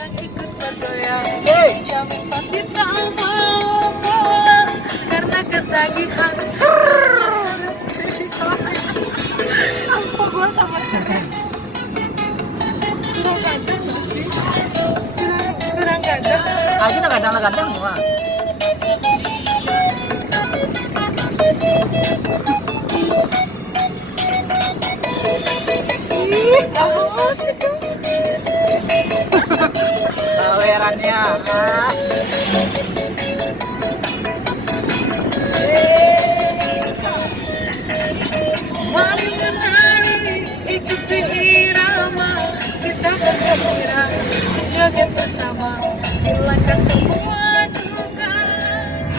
yang ikut bergoyang. Dijamin pasti tak mau pulang karena ketagihan. Sampai gua sama Seren. Kurang ganteng gak sih? Kurang ganteng. Aja na kadang-kadang mah. Asik. Sawerannya. Mari menari, ikuti irama, kita bergembira, joget bersama, hilangkan semua duka.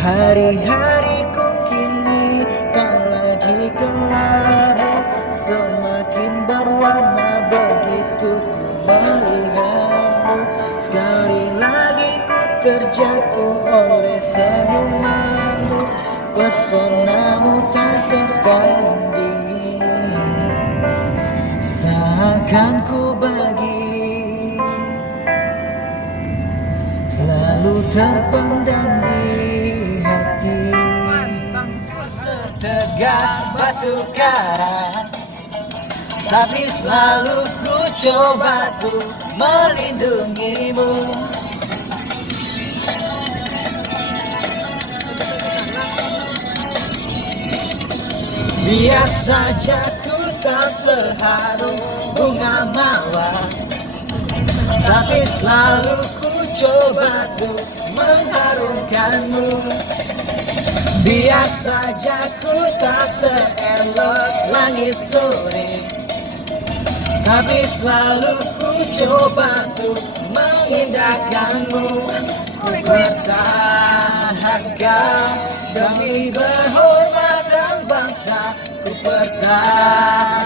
Hari-hariku kini tak lagi kelabu, semakin berwarna begitu ku melihatmu. Sekali lagi ku terjatuh oleh senyumanmu, pesonamu tak tertandingi. Takkan ku bagi, selalu terpendam di hati. Setegak batu karang, tapi selalu ku coba tuh melindungimu. Biar saja ku tak seharum bunga mawar, tapi selalu ku coba tuh mengharumkanmu. Biar saja ku tak seelok langit sore, tapi selalu ku coba tuh mengindahkanmu. Ku pertahankan demi kehormatan bangsa, ku pertahankan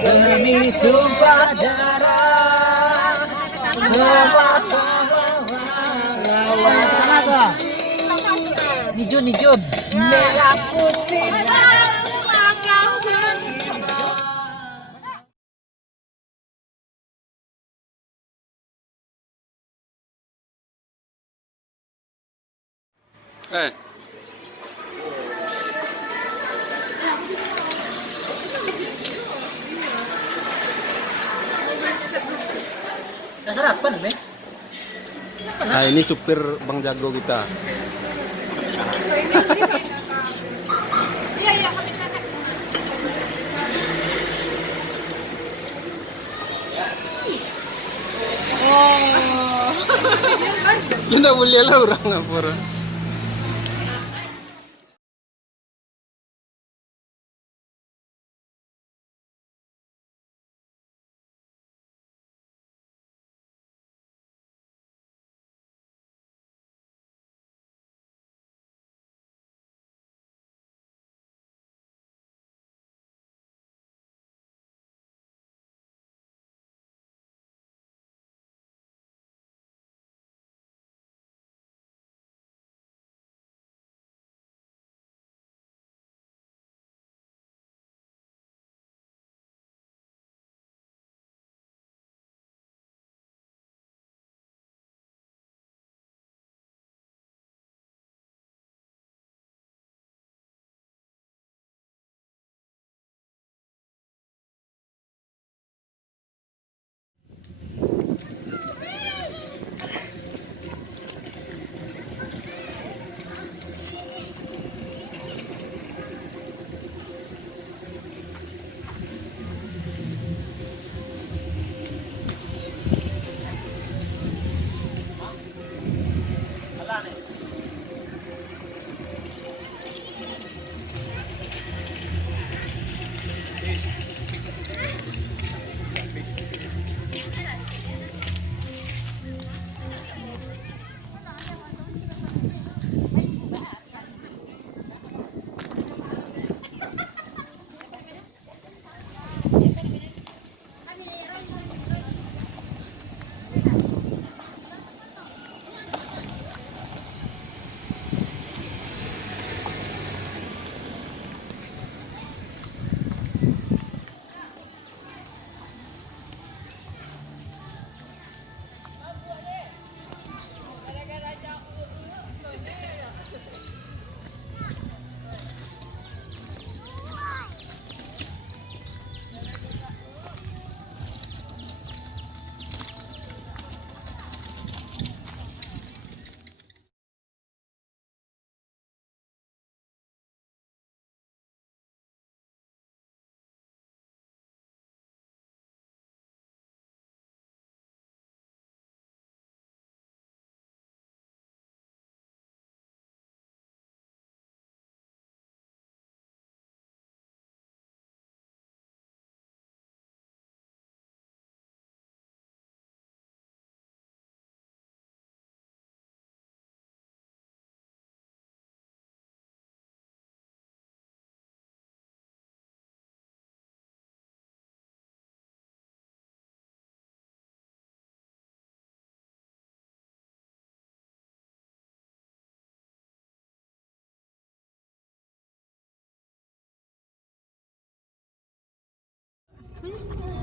demi tumpah darah. Selamat lawan Nijun Merah putih haruslah kau terima. Udah sarapan nih? Nah ini supir Bang Jago kita. Iya, kami kakak. Oh. Tidak boleh lah orang ngapur.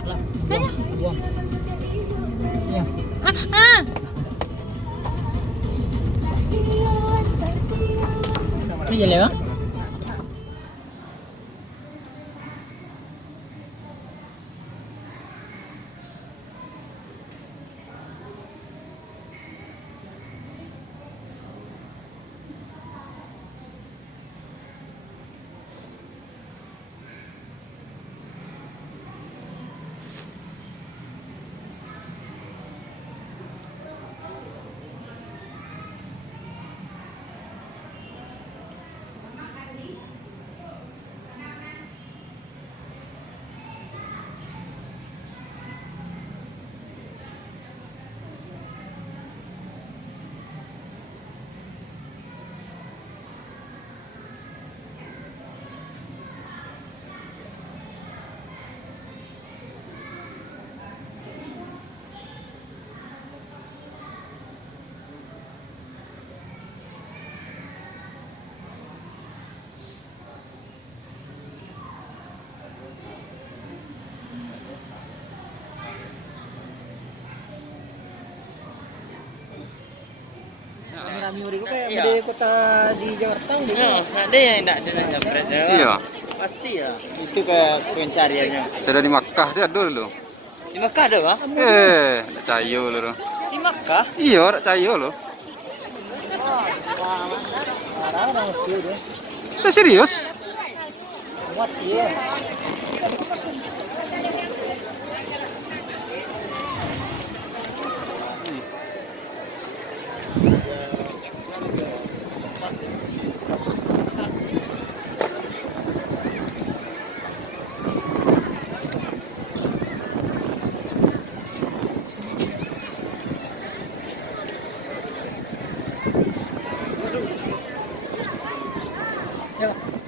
Lah, buang, buang. Iya. Ah. Ini jadi apa? Rami-rami ko kayak Iya. di kota di Jakarta gitu. Ada yang tidak ada nyapres ya. Iya, Pasti ya. Itu kayak pencariannya. saya di Makkah sih ada dulu. Di Mekah ada kah? Ada cayo loh. Di Mekah? Iya, ada cayo loh. Parah orang sih deh. Serius? Muat iya. Ya.